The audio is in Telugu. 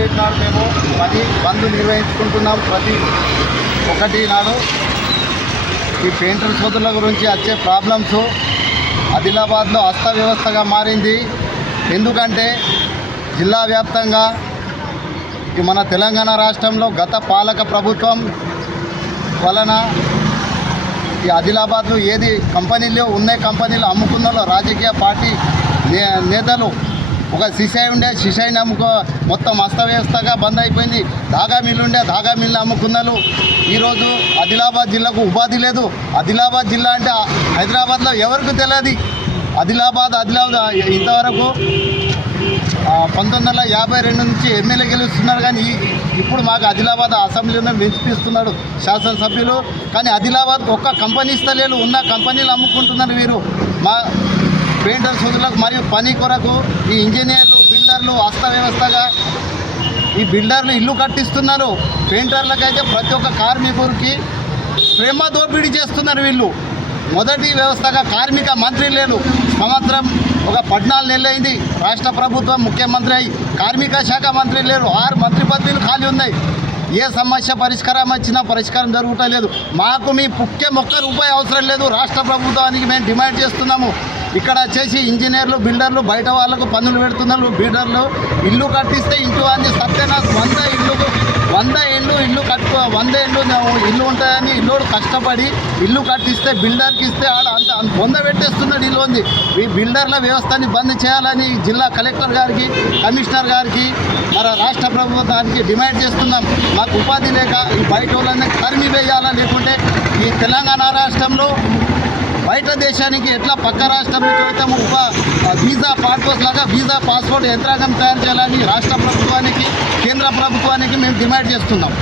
డేట్ నాడు మేము పని బంద్ నిర్వహించుకుంటున్నాం. ప్రతి 1 నాడు ఈ పెయింటర్ సోదరుల గురించి వచ్చే ప్రాబ్లమ్స్ ఆదిలాబాద్లో అస్తవ్యవస్థగా మారింది. ఎందుకంటే జిల్లా వ్యాప్తంగా మన తెలంగాణ రాష్ట్రంలో గత పాలక ప్రభుత్వం వలన ఈ ఆదిలాబాద్లో ఏది కంపెనీలు ఉన్నాయి, కంపెనీలు అమ్ముకున్నలో రాజకీయ పార్టీ నేతలు ఒక సిసాయి ఉండే సిసాయిని మొత్తం అస్తవ్యవస్థగా బంద్ అయిపోయింది. ధాగా మిల్లు ఉండే ధాగా మిల్లు అమ్ముకున్నారు. ఈరోజు ఆదిలాబాద్ జిల్లాకు ఉపాధి లేదు. ఆదిలాబాద్ జిల్లా అంటే హైదరాబాద్లో ఎవరికి తెలియదు. ఆదిలాబాద్ ఇంతవరకు 1952 నుంచి ఎమ్మెల్యే గెలుస్తున్నారు. కానీ ఇప్పుడు మాకు ఆదిలాబాద్ అసెంబ్లీలో వినిపిస్తున్నాడు శాసనసభ్యులు. కానీ ఆదిలాబాద్కు ఒక్క కంపెనీ ఇస్తలేరు. ఉన్న కంపెనీలు అమ్ముకుంటున్నారు వీరు. మా పెయింటర్ సోదరులకు మరియు పని కొరకు ఈ ఇంజనీర్లు బిల్డర్లు అస్తవ్యవస్థగా ఈ బిల్డర్లు ఇల్లు కట్టిస్తున్నారు. పెయింటర్లకైతే ప్రతి ఒక్క కార్మికుడికి ప్రేమ దోపిడీ చేస్తున్నారు వీళ్ళు. మొదటి వ్యవస్థగా కార్మిక మంత్రి లేరు. సంవత్సరం ఒక 14 నెలలు అయింది రాష్ట్ర ప్రభుత్వం ముఖ్యమంత్రి అయి కార్మిక శాఖ మంత్రి లేరు. 6 మంత్రి పదవులు ఖాళీ ఉన్నాయి. ఏ సమస్య పరిష్కారం వచ్చినా పరిష్కారం జరుగుతలేదు. మాకు మీ ఒక్క రూపాయి అవసరం లేదు. రాష్ట్ర ప్రభుత్వానికి మేము డిమాండ్ చేస్తున్నాము. ఇక్కడ వచ్చేసి ఇంజనీర్లు బిల్డర్లు బయట వాళ్ళకు పన్నులు పెడుతున్నారు. బిల్డర్లు ఇల్లు కట్టిస్తే ఇంటి వాడిని సత్యనాథ్ 100 ఇండ్లు ఇల్లు కట్టుకో 100 ఇల్లు ఉంటాయని ఇల్లు కష్టపడి ఇల్లు కట్టిస్తే బిల్డర్కి ఇస్తే ఆడ అంత పొందబెట్టేస్తున్నాడు. ఇల్లు ఉంది. ఈ బిల్డర్ల వ్యవస్థని బంద్ చేయాలని జిల్లా కలెక్టర్ గారికి కమిషనర్ గారికి మన రాష్ట్ర ప్రభుత్వానికి డిమాండ్ చేస్తున్నాం. మాకు ఉపాధి లేక ఈ బయట వాళ్ళని తరిమి వేయాలా, లేకుంటే ఈ తెలంగాణ రాష్ట్రంలో బయట దేశానికి ఎట్లా పక్క రాష్ట్రం నుంచి వెళ్తాము వీసా పాస్పోర్ట్ లాగా వీసా పాస్పోర్ట్ యంత్రాంగం తయారు చేయాలని రాష్ట్ర ప్రభుత్వానికి కేంద్ర ప్రభుత్వానికి మేము డిమాండ్ చేస్తున్నాం.